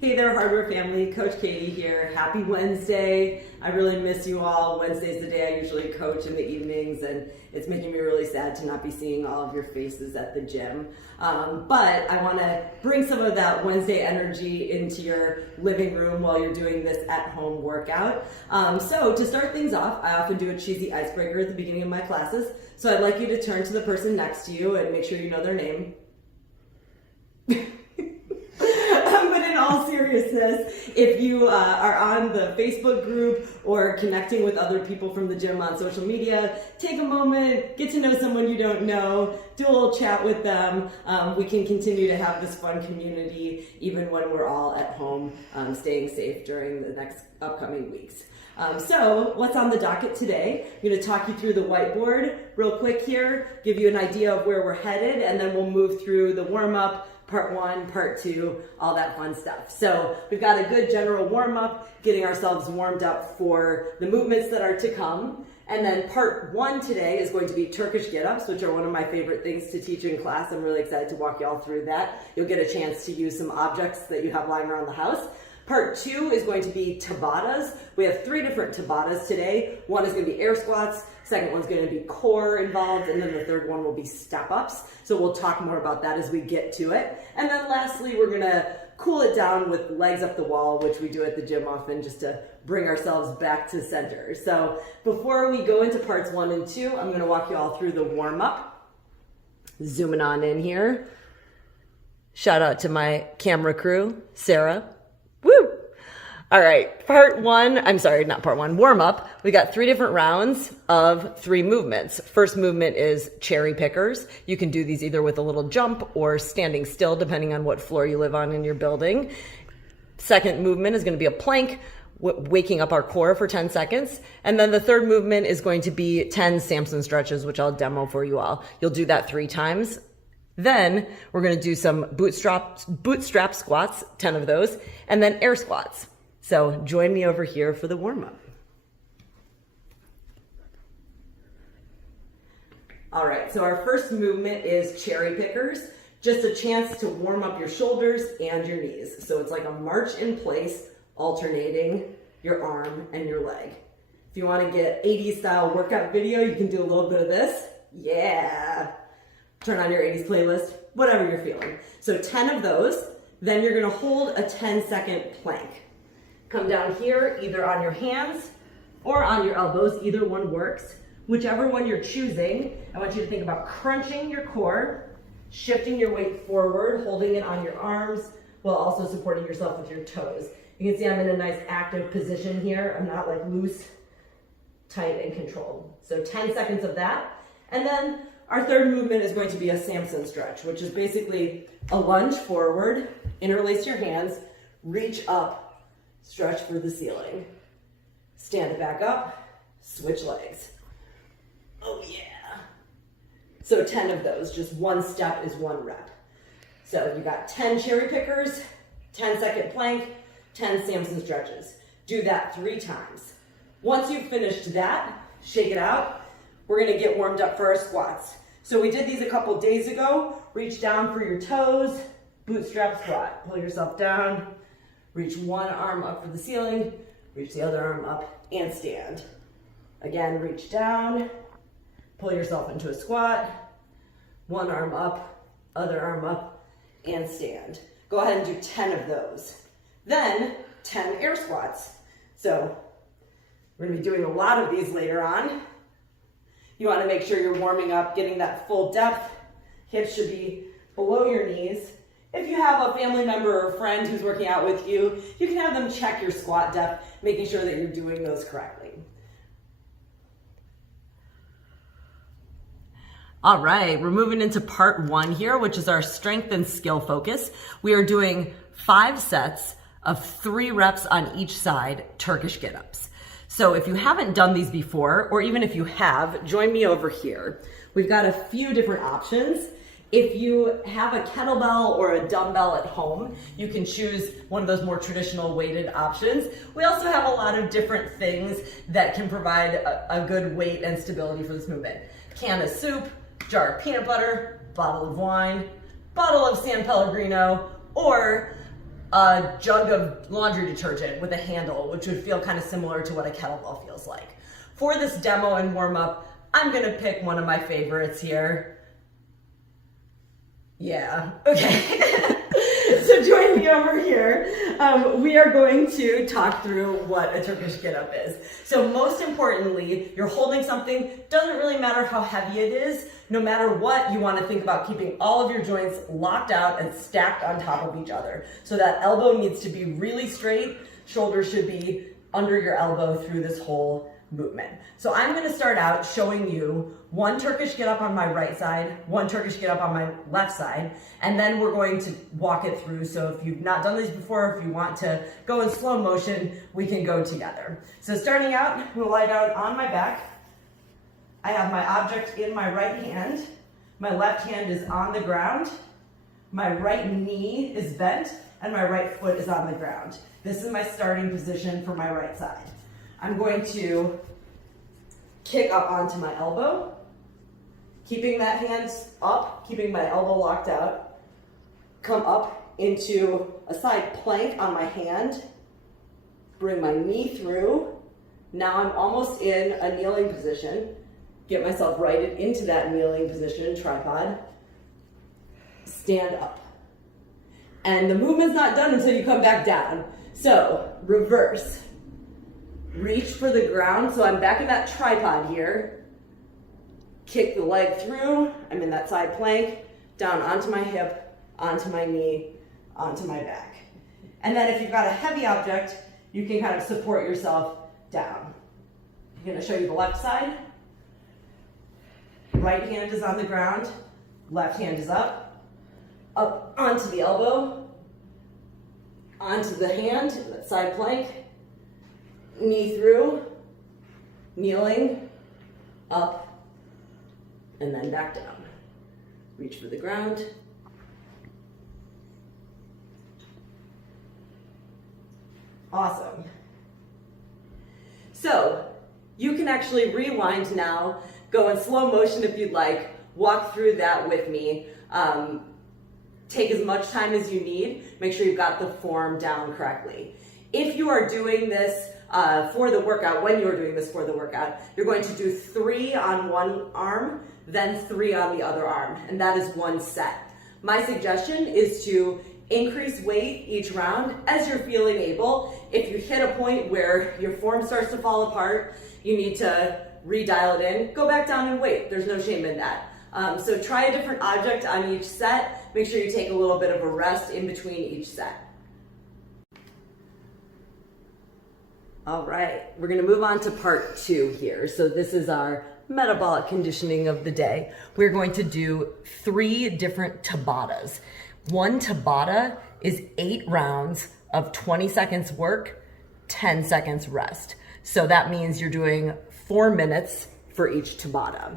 Hey there, Hardware family. Coach Katy here. Happy Wednesday. I really miss you all. Wednesday's the day I usually coach in the evenings, and it's making me really sad to not be seeing all of your faces at the gym. But I want to bring some of that Wednesday energy into your living room while you're doing this at-home workout. So to start things off, I often do a cheesy icebreaker at the beginning of my classes. So I'd like you to turn to the person next to you and make sure you know their name. But in all seriousness, if you are on the Facebook group or connecting with other people from the gym on social media, take a moment, get to know someone you don't know, do a little chat with them. We can continue to have this fun community even when we're all at home, staying safe during the next upcoming weeks. So what's on the docket today? I'm going to talk you through the whiteboard real quick here, give you an idea of where we're headed, and then we'll move through the warm-up, part 1, part 2, all that fun stuff. So we've got a good general warm-up, getting ourselves warmed up for the movements that are to come. And then part 1 today is going to be Turkish get-ups, which are one of my favorite things to teach in class. I'm really excited to walk you all through that. You'll get a chance to use some objects that you have lying around the house. Part 2 is going to be Tabatas. We have 3 different Tabatas today. One is going to be air squats, second one's going to be core involved, and then the third one will be step-ups. So we'll talk more about that as we get to it. And then lastly, we're going to cool it down with legs up the wall, which we do at the gym often just to bring ourselves back to center. So before we go into parts 1 and 2, I'm going to walk you all through the warm-up. Zooming on in here. Shout out to my camera crew, Sarah. Woo! All right, warm up. We got 3 different rounds of 3 movements. First movement is cherry pickers. You can do these either with a little jump or standing still, depending on what floor you live on in your building. Second movement is going to be a plank, waking up our core for 10 seconds. And then the third movement is going to be 10 Samson stretches, which I'll demo for you all. You'll do that 3 times. Then we're going to do some bootstrap squats, 10 of those, and then air squats. So join me over here for the warm-up. All right, so our first movement is cherry pickers, just a chance to warm up your shoulders and your knees. So it's like a march in place, alternating your arm and your leg. If you want to get 80s style workout video, you can do a little bit of this. Yeah. Turn on your 80s playlist, whatever you're feeling. So 10 of those, then you're gonna hold a 10-second plank. Come down here, either on your hands or on your elbows, either one works. Whichever one you're choosing, I want you to think about crunching your core, shifting your weight forward, holding it on your arms, while also supporting yourself with your toes. You can see I'm in a nice active position here. I'm not like loose, tight, and controlled. So 10 seconds of that. And then our third movement is going to be a Samson stretch, which is basically a lunge forward, interlace your hands, reach up, stretch for the ceiling. Stand it back up, switch legs. Oh yeah. So 10 of those, just one step is 1 rep. So you got 10 cherry pickers, 10-second plank, 10 Samson stretches. Do that 3 times. Once you've finished that, shake it out. We're gonna get warmed up for our squats. So we did these a couple days ago. Reach down for your toes, bootstrap squat. Pull yourself down, reach one arm up for the ceiling, reach the other arm up and stand. Again, reach down, pull yourself into a squat, one arm up, other arm up, and stand. Go ahead and do 10 of those. Then 10 air squats. So we're gonna be doing a lot of these later on. You want to make sure you're warming up, getting that full depth. Hips should be below your knees. If you have a family member or a friend who's working out with you, you can have them check your squat depth, making sure that you're doing those correctly. All right, we're moving into part 1 here, which is our strength and skill focus. We are doing 5 sets of 3 reps on each side, Turkish get-ups. So if you haven't done these before, or even if you have, join me over here. We've got a few different options. If you have a kettlebell or a dumbbell at home, you can choose one of those more traditional weighted options. We also have a lot of different things that can provide a good weight and stability for this movement. Can of soup, jar of peanut butter, bottle of wine, bottle of San Pellegrino, or a jug of laundry detergent with a handle, which would feel kind of similar to what a kettlebell feels like. For this demo and warm up, I'm gonna pick one of my favorites here. Yeah, okay. So join me over here. We are going to talk through what a Turkish get-up is. So most importantly, you're holding something, doesn't really matter how heavy it is, no matter what, you want to think about keeping all of your joints locked out and stacked on top of each other. So that elbow needs to be really straight, shoulders should be under your elbow through this whole movement. So I'm going to start out showing you one Turkish get up on my right side, one Turkish get up on my left side, and then we're going to walk it through. So if you've not done these before, if you want to go in slow motion, we can go together. So starting out, I'm going to lie down on my back. I have my object in my right hand. My left hand is on the ground. My right knee is bent, and my right foot is on the ground. This is my starting position for my right side. I'm going to kick up onto my elbow, keeping that hand up, keeping my elbow locked out, come up into a side plank on my hand, bring my knee through. Now I'm almost in a kneeling position. Get myself righted into that kneeling position, tripod, stand up. And the movement's not done until you come back down. So reverse. Reach for the ground, so I'm back in that tripod here. Kick the leg through, I'm in that side plank, down onto my hip, onto my knee, onto my back. And then if you've got a heavy object, you can kind of support yourself down. I'm gonna show you the left side. Right hand is on the ground, left hand is up onto the elbow, onto the hand, that side plank, knee through, kneeling, up, and then back down. Reach for the ground. Awesome. So you can actually rewind now, go in slow motion if you'd like, walk through that with me. Take as much time as you need. Make sure you've got the form down correctly. If you are doing this for the workout, when you are doing this for the workout, you're going to do 3 on one arm, then 3 on the other arm, and that is one set. My suggestion is to increase weight each round as you're feeling able. If you hit a point where your form starts to fall apart, you need to redial it in, go back down and wait. There's no shame in that. So try a different object on each set. Make sure you take a little bit of a rest in between each set. All right, we're gonna move on to part 2 here. So this is our metabolic conditioning of the day. We're going to do 3 different Tabatas. One Tabata is 8 rounds of 20 seconds work, 10 seconds rest. So that means you're doing 4 minutes for each Tabata.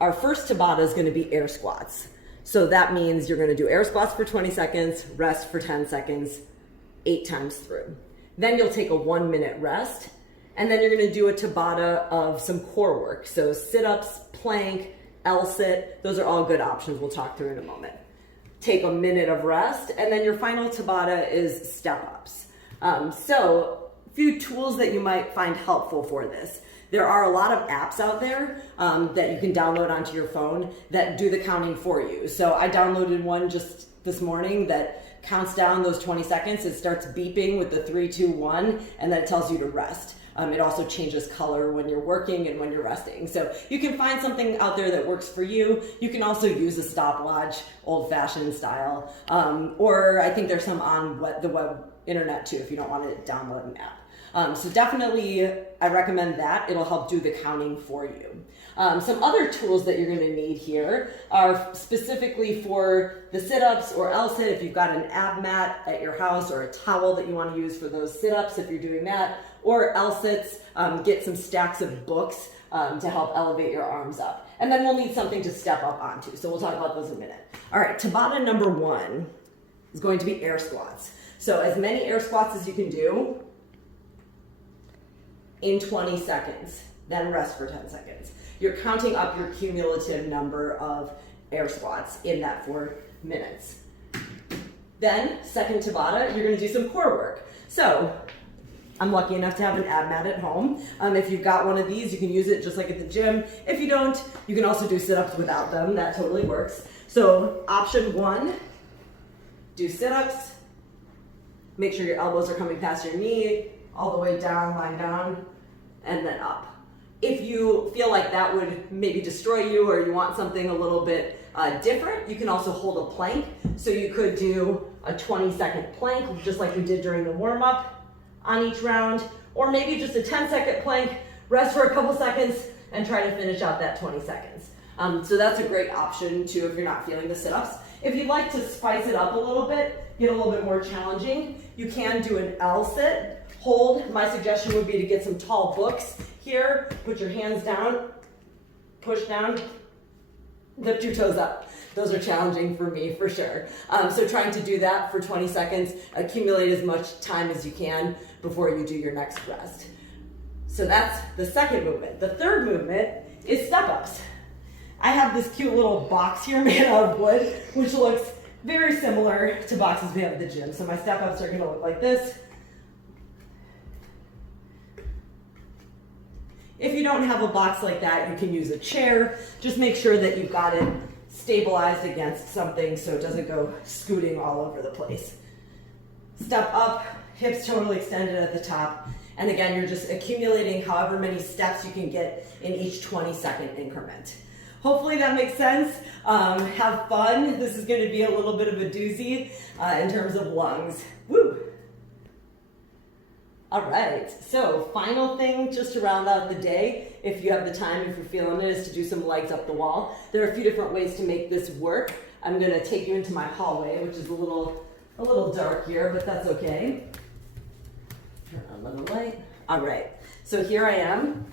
Our first Tabata is gonna be air squats. So that means you're gonna do air squats for 20 seconds, rest for 10 seconds, 8 times through. Then you'll take a 1-minute rest, and then you're gonna do a Tabata of some core work. So sit-ups, plank, L-sit, those are all good options we'll talk through in a moment. Take a minute of rest, and then your final Tabata is step-ups. So a few tools that you might find helpful for this. There are a lot of apps out there that you can download onto your phone that do the counting for you. So I downloaded one just this morning that counts down those 20 seconds. It starts beeping with the 3, 2, 1, and then it tells you to rest. It also changes color when you're working and when you're resting. So you can find something out there that works for you. You can also use a stopwatch, old-fashioned style, or I think there's some on the web internet too if you don't want to download an app. So definitely I recommend that. It'll help do the counting for you. Some other tools that you're going to need here are specifically for the sit-ups or L-sit if you've got an ab mat at your house, or a towel that you want to use for those sit-ups if you're doing that, or L-sits, get some stacks of books to help elevate your arms up. And then we'll need something to step up onto, so we'll talk about those in a minute. All right, Tabata number 1 is going to be air squats. So as many air squats as you can do in 20 seconds, then rest for 10 seconds. You're counting up your cumulative number of air squats in that 4 minutes. Then, second Tabata, you're gonna do some core work. So, I'm lucky enough to have an ab mat at home. If you've got one of these, you can use it just like at the gym. If you don't, you can also do sit-ups without them. That totally works. So, option 1, do sit-ups. Make sure your elbows are coming past your knee, all the way down, lying down, and then up. If you feel like that would maybe destroy you or you want something a little bit different, you can also hold a plank. So you could do a 20-second plank, just like we did during the warm-up on each round, or maybe just a 10-second plank, rest for a couple seconds, and try to finish out that 20 seconds. So that's a great option too if you're not feeling the sit-ups. If you'd like to spice it up a little bit, get a little bit more challenging, you can do an L sit. Hold. My suggestion would be to get some tall books here. Put your hands down, push down, lift your toes up. Those are challenging for me, for sure. So trying to do that for 20 seconds, accumulate as much time as you can before you do your next rest. So that's the second movement. The third movement is step-ups. I have this cute little box here made out of wood, which looks very similar to boxes we have at the gym. So my step-ups are gonna look like this. If you don't have a box like that, you can use a chair. Just make sure that you've got it stabilized against something so it doesn't go scooting all over the place. Step up, hips totally extended at the top. And again, you're just accumulating however many steps you can get in each 20-second increment. Hopefully that makes sense. Have fun. This is gonna be a little bit of a doozy in terms of lungs. Woo! All right, so final thing just to round out the day, if you have the time, if you're feeling it, is to do some legs up the wall. There are a few different ways to make this work. I'm gonna take you into my hallway, which is a little dark here, but that's okay. Turn on the light. All right, so here I am.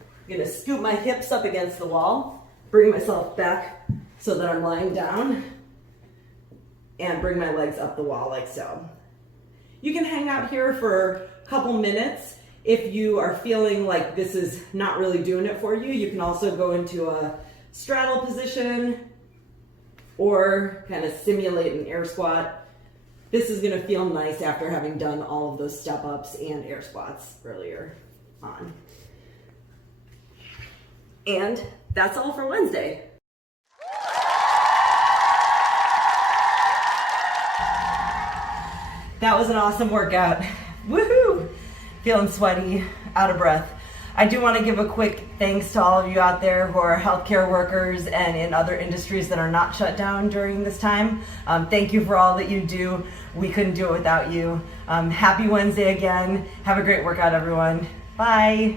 I'm gonna scoop my hips up against the wall, bring myself back so that I'm lying down, and bring my legs up the wall like so. You can hang out here for a couple minutes. If you are feeling like this is not really doing it for you, you can also go into a straddle position or kind of simulate an air squat. This is gonna feel nice after having done all of those step ups and air squats earlier on. And that's all for Wednesday. That was an awesome workout. Woohoo! Feeling sweaty, out of breath. I do want to give a quick thanks to all of you out there who are healthcare workers and in other industries that are not shut down during this time. Thank you for all that you do. We couldn't do it without you. Happy Wednesday again. Have a great workout, everyone. Bye.